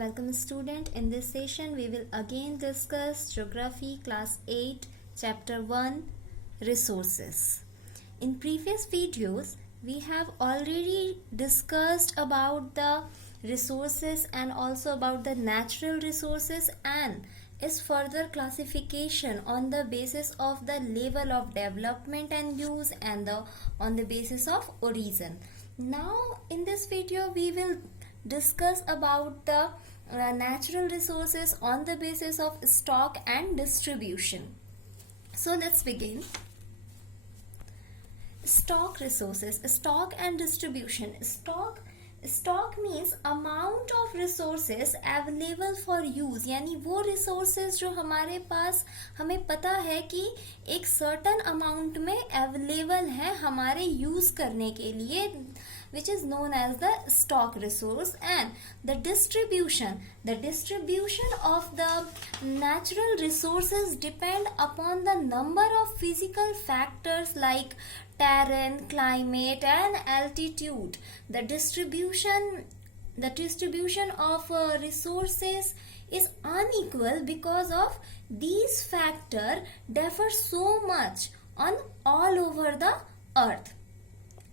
Welcome student. In this session we will again discuss Geography class 8 chapter 1 resources. In previous videos we have already discussed about the resources and also about the natural resources and its further classification on the basis of the level of development and use and on the basis of origin. Now in this video we will discuss about the natural resources on the basis of stock and distribution. So let's begin. Stock resources, stock and distribution. Stock means amount of resources available for use, यानी वो resources जो हमारे पास हमें पता है कि एक certain amount में available है हमारे use करने के लिए, which is known as the stock resource. And the distribution of the natural resources depend upon the number of physical factors like terrain, climate and altitude. The distribution of resources is unequal because of these factors differ so much on all over the earth.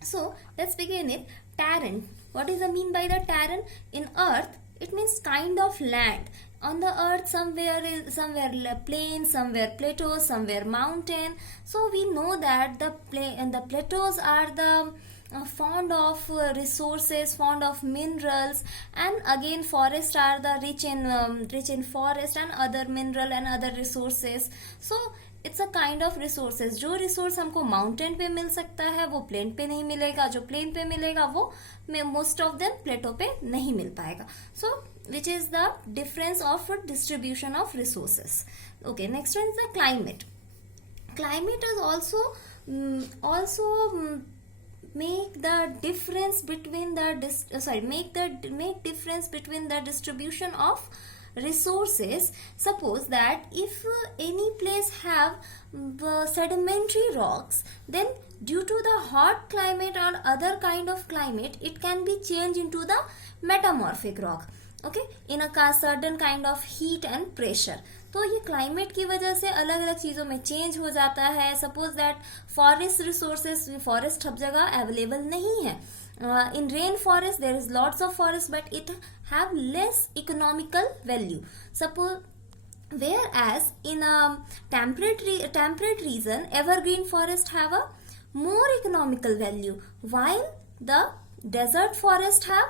So let's begin it. Terrain. What is the mean by the terrain? In earth, it means kind of land. On the earth, somewhere plain, somewhere plateau, somewhere mountain. So we know that the plateaus are the fond of resources, fond of minerals, and again forests are the rich in forest and other mineral and other resources. So it's a kind of resources. जो resource हमको mountain पे मिल सकता है वो plane पे नहीं मिलेगा, जो प्लेन पे मिलेगा वो मोस्ट ऑफ देम प्लेटो पे नहीं मिल पाएगा. So which is the difference of distribution of resources. Okay, next one is the climate. Climate is also make difference between the distribution of resources. Suppose that if any place have sedimentary rocks, then due to the hot climate or other kind of climate, it can be changed into the metamorphic rock. Okay, in a certain kind of heat and pressure. तो ये climate की वजह से अलग अलग चीजों में change हो जाता है. Suppose that forest resources, forest हर जगह अवेलेबल नहीं है. In rainforest there is lots of forest but it have less economical value. Suppose whereas in a temperate region evergreen forest have a more economical value, while the desert forest have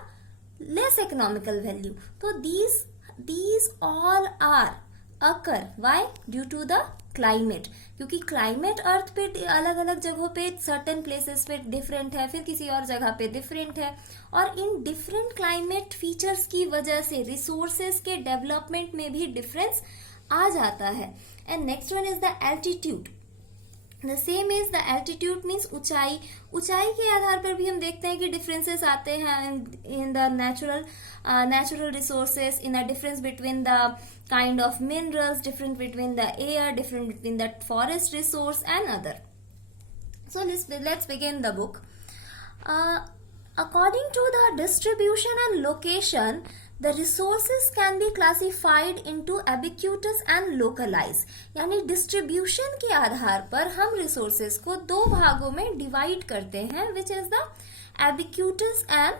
less economical value. So these all are occur. Why? Due to the climate. क्योंकि climate अर्थ पे अलग अलग जगहों पे certain places पे different है, फिर किसी और जगह पे डिफरेंट है, और इन डिफरेंट क्लाइमेट फीचर्स की वजह से रिसोर्सेज के डेवलपमेंट में भी डिफरेंस आ जाता है. And next one is the altitude. The same is the altitude means ऊंचाई. ऊंचाई के आधार पर भी हम देखते हैं कि डिफरेंसेस आते हैं in the natural resources, in a difference between the kind of minerals, different between the air, different between the forest resource and other. So let's begin the book. According to the distribution and location, the resources can be classified into ubiquitous and localized. यानी distribution के आधार पर हम resources को दो भागों में divide करते हैं, which is the ubiquitous and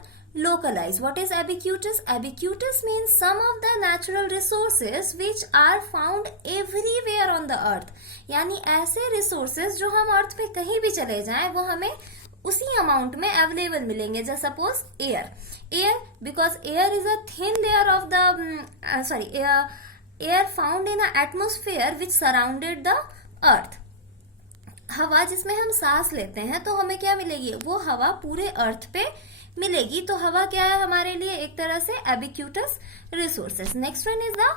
localized. What is ubiquitous? Ubiquitous means some of the natural resources which are found everywhere on the earth. यानी ऐसे resources जो हम अर्थ पे कहीं भी चले जाएं वो हमें उसी अमाउंट में अवेलेबल मिलेंगे. जैसे suppose air because air is a thin layer of the air found in atmosphere which surrounded the earth. हवा जिसमें हम सांस लेते हैं तो हमें क्या मिलेगी? वो हवा पूरे अर्थ पे मिलेगी. तो हवा क्या है हमारे लिए? एक तरह से ubiquitous resources. Next one is the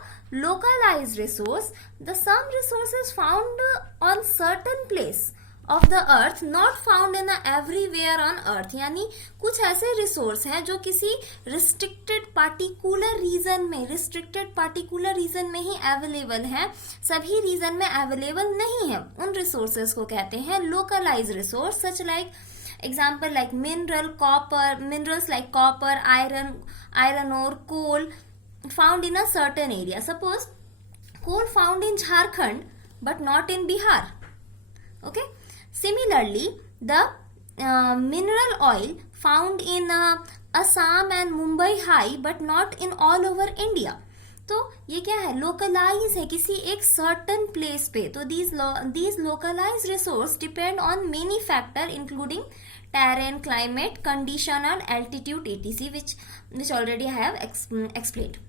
localized resource. The some resources found on certain place of the earth not found in everywhere on earth. यानी कुछ ऐसे रिसोर्स हैं जो किसी रिस्ट्रिक्टेड पार्टिकुलर रीजन में ही अवेलेबल हैं, सभी रीजन में अवेलेबल नहीं है. उन रिसोर्सेज को कहते हैं localise resource. Such like example like minerals like copper, iron ore, coal, found in a certain area. Suppose coal found in Jharkhand but not in Bihar. Okay. Similarly, the mineral oil found in Assam and Mumbai high but not in all over India. तो ये क्या है, localise है किसी एक certain place पे. तो these localized resource depend on many factor including terrain, climate, condition and altitude etc, which already I have explained.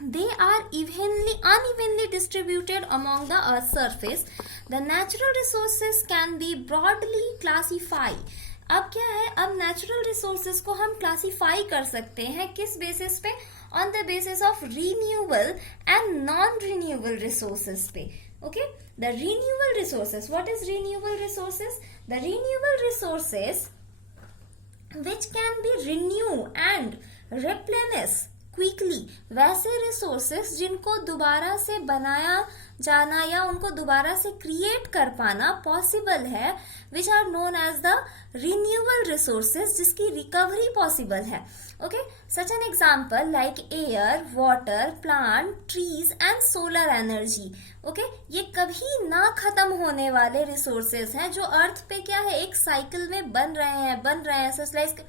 They are unevenly distributed among the earth's surface. The natural resources can be broadly classified. अब क्या है, अब natural resources को हम classify कर सकते हैं किस बेसिस पे, on the basis of renewable and non renewable resources पे. Okay, the renewable resources, what is renewable resources? The renewable resources which can be renew and replenish quickly, वैसे resources जिनको दोबारा से बनाया जाना या उनको दोबारा से क्रिएट कर पाना पॉसिबल है, which are known as the renewable resources, जिसकी रिकवरी पॉसिबल है. Okay, such an example like air, water, plant, trees and solar energy. Okay, ये कभी ना खत्म होने वाले रिसोर्सेस हैं जो अर्थ पे क्या है, एक साइकिल में बन रहे हैं such like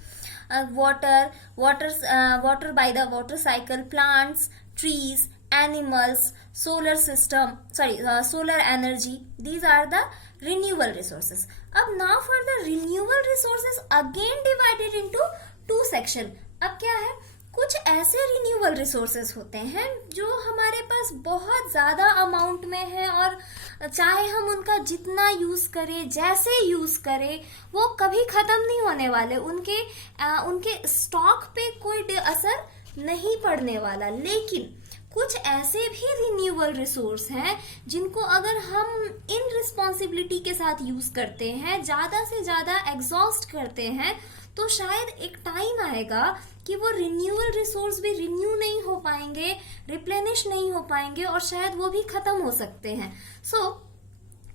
water by the water cycle, plants, trees, animals, solar energy. These are the renewable resources. अब now for the renewable resources again divided into two section. अब क्या है, कुछ ऐसे रिन्यूएबल रिसोर्सेज होते हैं जो हमारे पास बहुत ज्यादा अमाउंट में है और चाहे हम उनका जितना यूज करें, जैसे यूज करें, वो कभी खत्म नहीं होने वाले, उनके स्टॉक पे कोई असर नहीं पड़ने वाला. लेकिन कुछ ऐसे भी रिन्यूएबल रिसोर्स हैं जिनको अगर हम इन रिस्पॉन्सिबिलिटी के साथ यूज करते हैं, ज्यादा से ज्यादा एग्जॉस्ट करते हैं, तो शायद एक टाइम आएगा कि वो रिन्यूएबल रिसोर्स भी रिन्यू नहीं हो पाएंगे, रिप्लेनिश नहीं हो पाएंगे और शायद वो भी खत्म हो सकते हैं.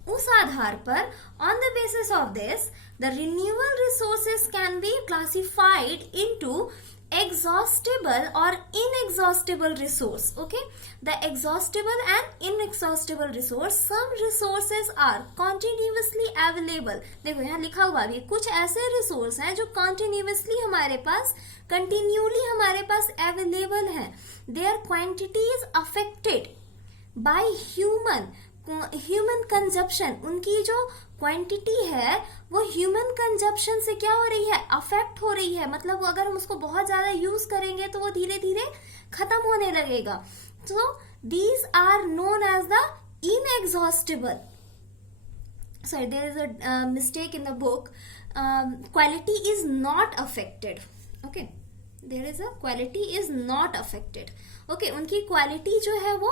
उस आधार पर on the basis of this the renewable resources can be classified into exhaustible or inexhaustible resource. Okay, the exhaustible and inexhaustible resource, some resources are continuously available. देखो यहाँ लिखा हुआ भी, कुछ ऐसे रिसोर्स हैं जो continuously हमारे पास, continually हमारे पास available हैं. Their quantity is affected by human consumption. उनकी जो क्वांटिटी है वो ह्यूमन कंजप्शन से क्या हो रही है, अफेक्ट हो रही है. मतलब अगर हम उसको बहुत ज्यादा यूज करेंगे तो वो धीरे धीरे खत्म होने लगेगा. So these are known as the inexhaustible. Sorry, there is a mistake in the book. Quality is not affected. Okay, there is a quality is not affected. Okay, उनकी क्वालिटी जो है वो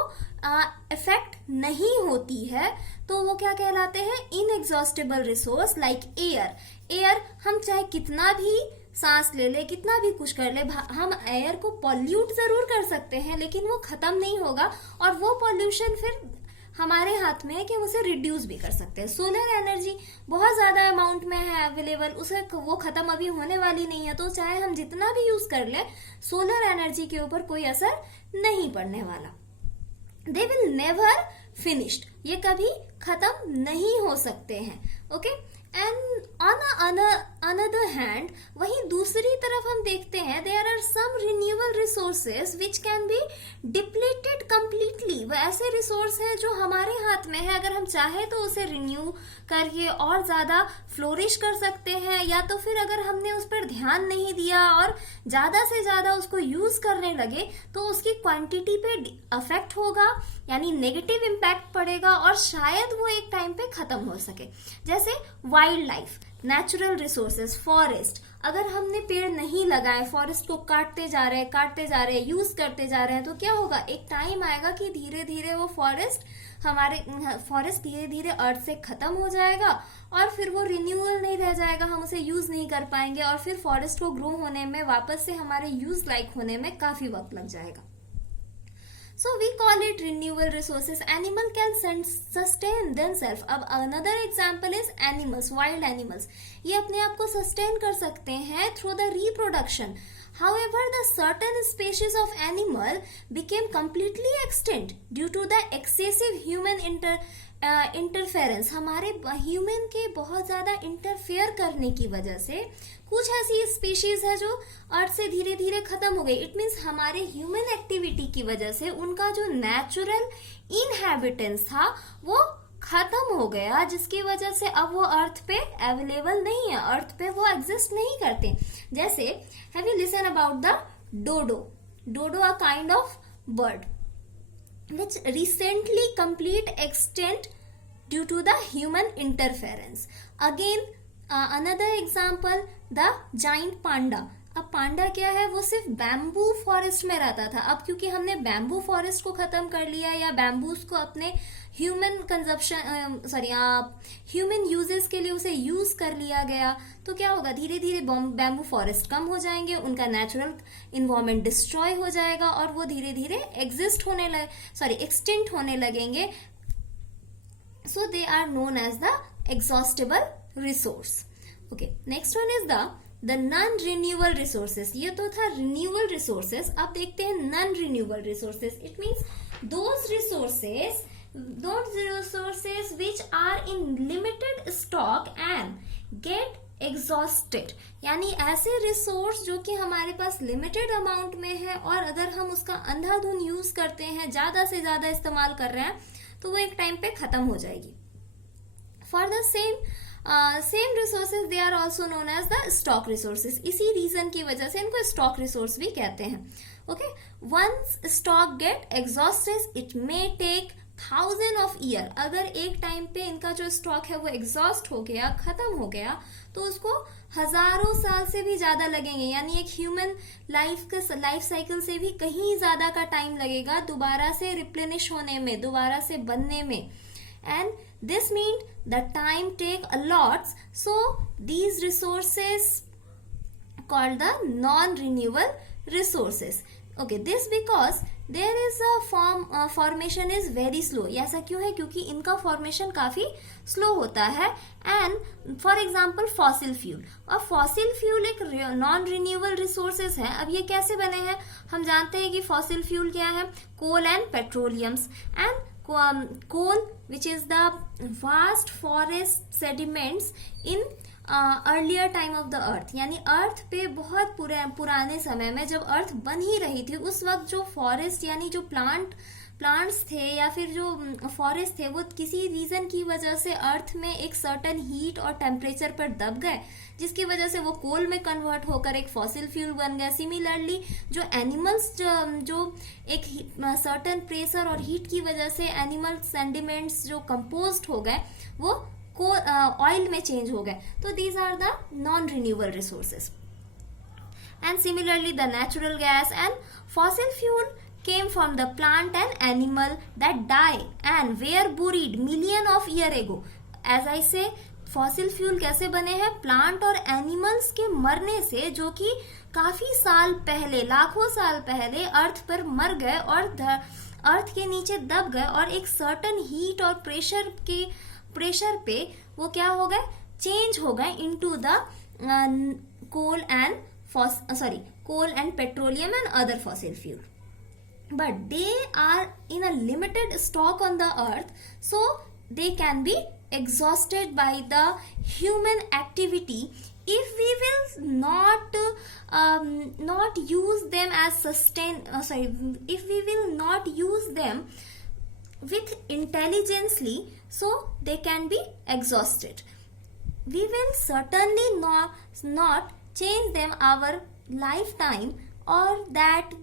इफेक्ट नहीं होती है, तो वो क्या कहलाते हैं, इनएग्जॉस्टिबल रिसोर्स. लाइक एयर हम चाहे कितना भी सांस ले ले, कितना भी कुछ कर ले, हम एयर को पॉल्यूट जरूर कर सकते हैं लेकिन वो खत्म नहीं होगा और वो पॉल्यूशन फिर हमारे हाथ में है कि हम उसे रिड्यूस भी कर सकते हैं. सोलर एनर्जी बहुत ज्यादा अमाउंट में है अवेलेबल, उसे वो खत्म अभी होने वाली नहीं है, तो चाहे हम जितना भी यूज कर ले, सोलर एनर्जी के ऊपर कोई असर नहीं पड़ने वाला. दे विल नेवर फिनिश्ड, ये कभी खत्म नहीं हो सकते हैं. Okay, and on another hand, वहीं दूसरी तरफ हम देखते हैं there are some renewable resources which can be depleted completely. वो ऐसे रिसोर्स हैं जो हमारे हाथ में है, अगर हम चाहे तो उसे रिन्यू करके और ज्यादा फ्लोरिश कर सकते हैं, या तो फिर अगर हमने उस पर ध्यान नहीं दिया और ज्यादा से ज्यादा उसको यूज करने लगे तो उसकी क्वांटिटी पे अफेक्ट होगा, यानी नेगेटिव इम्पैक्ट पड़ेगा और शायद वो एक टाइम पे खत्म हो सके. जैसे wild life, natural resources, forest. अगर हमने पेड़ नहीं लगाए, फॉरेस्ट को काटते जा रहे, यूज करते जा रहे हैं, तो क्या होगा, एक टाइम आएगा कि धीरे धीरे वो फॉरेस्ट धीरे धीरे अर्थ से खत्म हो जाएगा और फिर वो रिन्यूअल नहीं रह जाएगा, हम उसे यूज नहीं कर पाएंगे और फिर फॉरेस्ट को ग्रो होने में, वापस से हमारे यूज लाइक होने में काफी वक्त लग जाएगा. So we call it renewable resources. Animal can sustain themselves. अब another example is animals, wild animals. ये अपने आप को sustain कर सकते हैं through the reproduction. However, the certain species of animal became completely extinct due to the excessive human interference. हमारे human के बहुत ज्यादा इंटरफेयर करने की वजह से कुछ ऐसी स्पीशीज है जो अर्थ से धीरे धीरे खत्म हो गई. इट मीन्स हमारे ह्यूमन एक्टिविटी की वजह से उनका जो नेचुरल इनहेबिटेंस था वो खत्म हो गया, जिसकी वजह से अब वो अर्थ पे अवेलेबल नहीं है, अर्थ पे वो एग्जिस्ट नहीं करते. जैसे have you listen about the dodo a kind of bird which recently complete extinct due to the human interference. Again, another example, the giant panda. अब पांडा क्या है, वो सिर्फ बैम्बू फॉरेस्ट में रहता था. अब क्योंकि हमने बैम्बू फॉरेस्ट को खत्म कर लिया या बैम्बूज को अपने ह्यूमन कंजप्शन ह्यूमन यूजेस के लिए उसे यूज कर लिया गया, तो क्या होगा, धीरे धीरे बैम्बू फॉरेस्ट कम हो जाएंगे, उनका नेचुरल इन्वायरमेंट डिस्ट्रॉय हो जाएगा और वो धीरे धीरे एक्सटिंक्ट होने लगेंगे. So they are known as the exhaustible resource. Okay, next one is the non renewable resources. ये तो था रिन्यूएबल रिसोर्सेस. अब देखते हैं non renewable resources. It means those resources which are in limited stock and get exhausted. यानी ऐसे resource जो कि हमारे पास लिमिटेड अमाउंट में है और अगर हम उसका अंधाधुन यूज करते हैं, ज्यादा से ज्यादा इस्तेमाल कर रहे हैं, तो वो एक टाइम पे खत्म हो जाएगी. For the same resources they are also known as the stock resources. इसी रीजन की वजह से इनको स्टॉक रिसोर्स भी कहते हैं. Okay, once stock get exhausted it may take 1000 of year. अगर एक टाइम पे इनका जो स्टॉक है वो एग्जॉस्ट हो गया, खत्म हो गया, तो उसको हजारों साल से भी ज्यादा लगेंगे. यानी एक ह्यूमन लाइफ साइकिल से भी कहीं ज्यादा का टाइम लगेगा दोबारा से रिप्लेनिश होने में, दोबारा से बनने में. And this mean the time take a lot. So these resources called the non-renewable resources. Okay, this because there is a formation is very slow. ऐसा क्यों है, क्योंकि इनका फॉर्मेशन काफी स्लो होता है. And for example fossil fuel. और fossil fuel एक नॉन रिन्यूएबल रिसोर्सेज है. अब ये कैसे बने हैं, हम जानते हैं कि फॉसिल फ्यूल क्या है, coal and petroleums. And coal which is the vast forest sediments in earlier time of the earth. यानी अर्थ पे बहुत पुराने समय में जब अर्थ बन ही रही थी, उस वक्त जो फॉरेस्ट यानी जो प्लांट्स थे या फिर जो फॉरेस्ट थे, वो किसी रीजन की वजह से अर्थ में एक सर्टन हीट और टेम्परेचर पर दब गए, जिसकी वजह से वो कोल में कन्वर्ट होकर एक फॉसिल फ्यूल बन गया. सिमिलरली जो एनिमल्स जो एक सर्टन प्रेशर और हीट की वजह से एनिमल सेंडिमेंट्स जो कंपोज्ड हो गए वो ऑयल में चेंज हो गए. तो these are the non renewable resources. And similarly the natural gas and fossil fuel came from the plant and animal that die and were buried million of year ago. As I say, fossil fuel कैसे बने हैं, plant और animals के मरने से, जो कि काफी साल पहले, लाखों साल पहले अर्थ पर मर गए और अर्थ के नीचे दब गए और एक सर्टन हीट और प्रेशर पे वो क्या हो गए, चेंज हो गए into the coal and petroleum and other fossil fuel. But they are in a limited stock on the earth, so they can be exhausted by the human activity if we will not use them as if we will not use them with intelligently, so they can be exhausted. We will certainly not change them our lifetime or that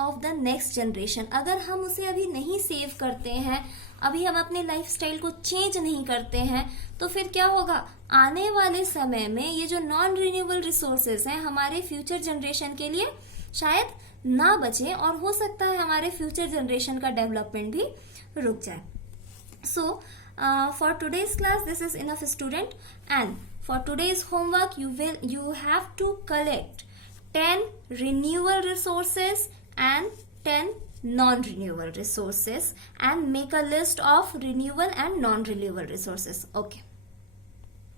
of the next generation. अगर हम उसे अभी नहीं save करते हैं, अभी हम अपने लाइफस्टाइल को चेंज नहीं करते हैं, तो फिर क्या होगा, आने वाले समय में ये जो नॉन रिन्यूएबल रिसोर्सेज हैं हमारे फ्यूचर जनरेशन के लिए शायद ना बचे और हो सकता है हमारे फ्यूचर जनरेशन का डेवलपमेंट भी रुक जाए. So for today's class this is enough student, and for today's homework you have to collect 10 renewable resources and 10 non-renewable resources and make a list of renewable and non-renewable resources. Okay.